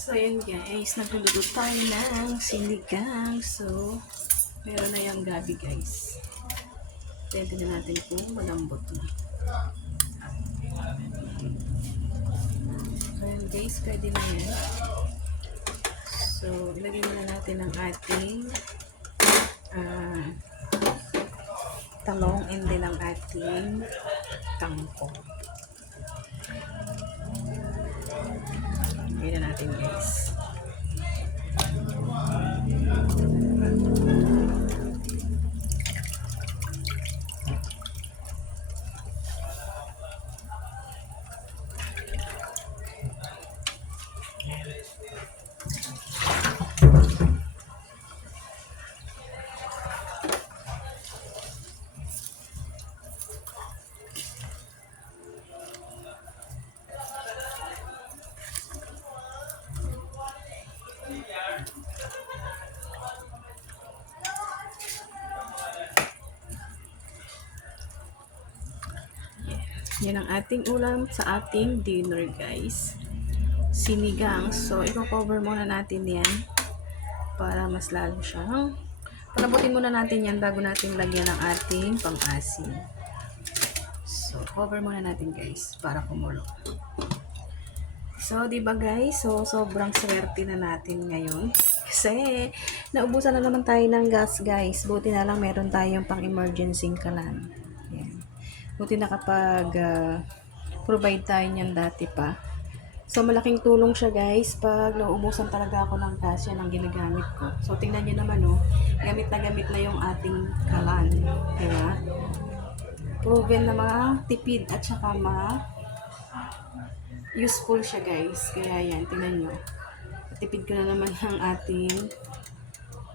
So, yun guys, nagluluto tayo ng sinigang. So, meron na yung gabi guys. Pwede na natin kung malambot na. So, yun guys, pwede na yan. So, ilagay na natin ang ating talong and then ang ating kangkong. Ilagay na natin guys. Yan ang ating ulam sa ating dinner guys. Sinigang. So, i-cover muna natin yan para mas lalo siyang panabutin muna natin yan bago natin lagyan ng ating pang-asin. So, cover muna natin guys para kumulo. So, diba guys? So, sobrang swerte na natin ngayon. Kasi, naubusan na naman tayo ng gas guys. Buti na lang meron tayong pang-emergency kalan. Yan. Buti nakapag-provide tayo niyan dati pa. So, malaking tulong siya guys. Pag nauubusan talaga ako ng gas, yan ang ginagamit ko. So, tingnan nyo naman oh. Gamit na yung ating kalan. Diba? Proven na tipid at saka useful siya guys. Kaya yan, tingnan nyo. Tipid ko na naman ang ating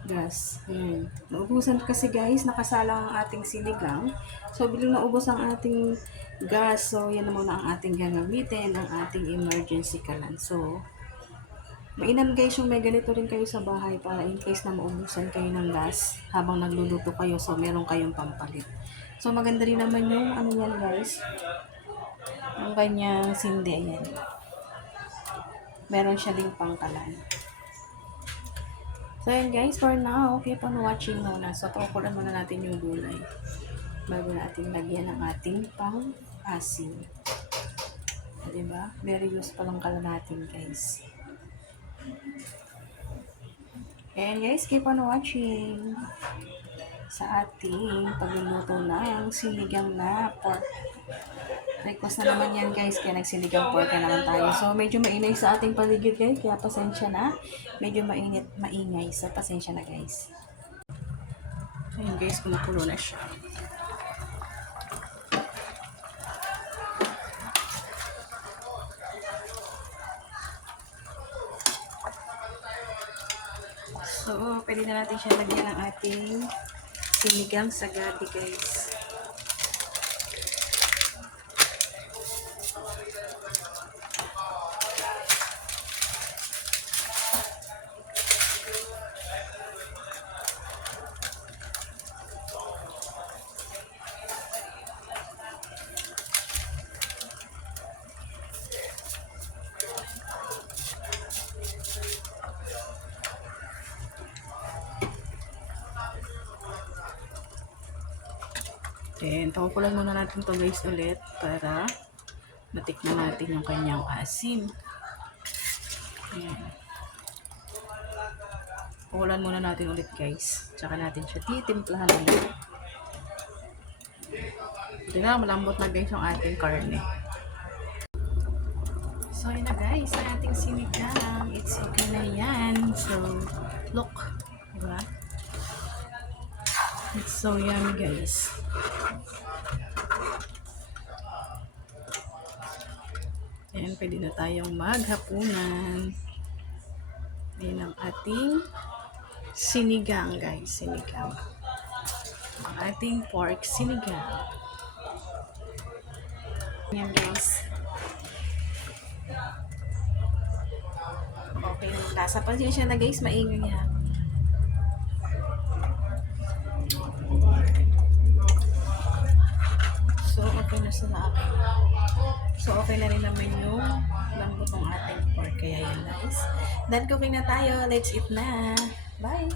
gas. Ayan. Naubusan kasi guys, nakasalang ang ating sinigang. So, bilang naubos ang ating gas, so yan naman ang ating gagamitin, ang ating emergency kalan. So, mainam guys yung may ganito rin kayo sa bahay para in case na maubusan kayo ng gas habang nagluluto kayo, so meron kayong pampalit. So, maganda rin naman yung ano yan guys, ang kanyang sindi. Ayan. Meron siya ding pangkalan. So, ayan guys, for now, keep on watching muna. So, pakukulan muna natin yung gulay bago natin lagyan ng ating pang-asin. Diba? Very useful ang kalan natin, guys. Ayan guys, keep on watching sa ating pagluluto ng sinigang na pork. Request na naman yan guys, kaya nagsinigang pork na naman tayo. So, medyo mainay sa ating paligid guys, kaya pasensya na. Medyo maingay, so pasensya na guys. Ayun guys, kumukulo na siya. So, pwede na natin siya lagyan ng ating sinigang sa gabi guys. Then, pakukulan muna natin to guys ulit para matikman natin yung kanyang asim. Ayan. Pakukulan muna natin ulit guys. Tsaka natin siya titimplahan ulit. Ito na, malambot na guys yung ating karne. So, yun na guys, ang ating sinigang. It's okay na yan. So, look. Diba? It's so yummy guys. Ayan, pwede na tayong maghapunan. Ayan ang ating sinigang guys. Sinigang. Ang ating pork sinigang. Ayan guys. Okay na yung lasa. Pasensya na guys, maingay niya. So, okay na sila. So, okay na rin naman yung lambot ng ating pork. Kaya yan guys. Then cooking na tayo. Let's eat na. Bye!